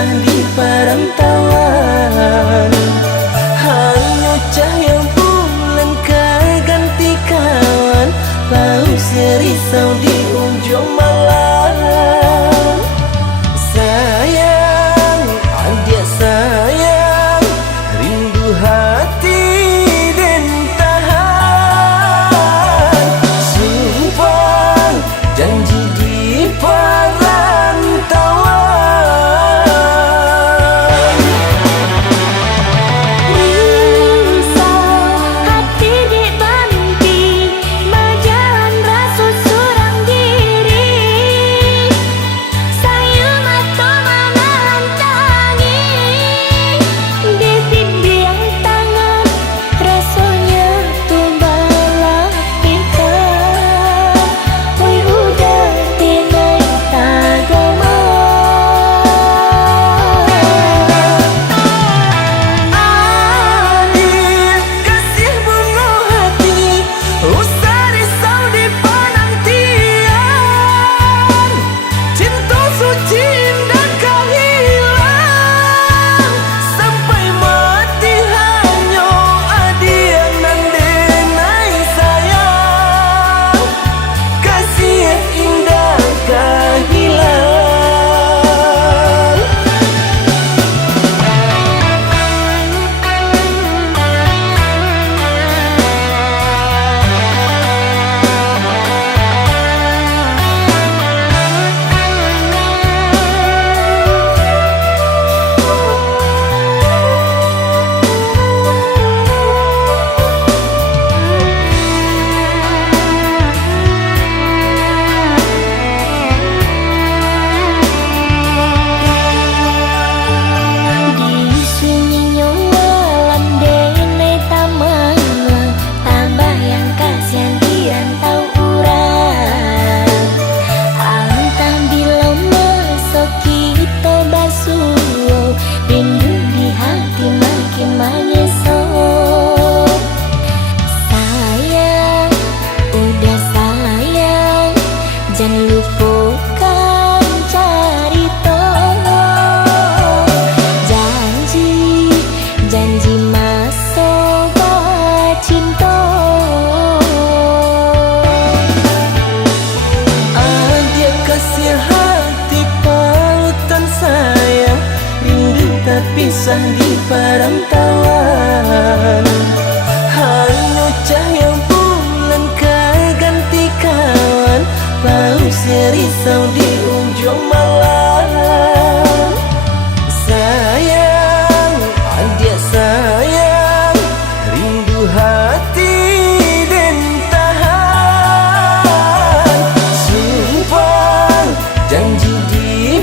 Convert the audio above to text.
pisah di perantauan. Hanya cahaya bulan keganti kawan, lalu serisau di ujung malam. Sayang, adik sayang, rindu hati dan tahan. Sumpah janji di perantauan. Jangan lupakan carita janji, janji masa cinta. Adik kasih hati pautan sayang, rindu tak pisah di perantauan. Hanya cahaya bulan keganti kawan, lalu serisau di ujung malam. Sayang, adik sayang, rindu hati dan tahan. Sumpah janji di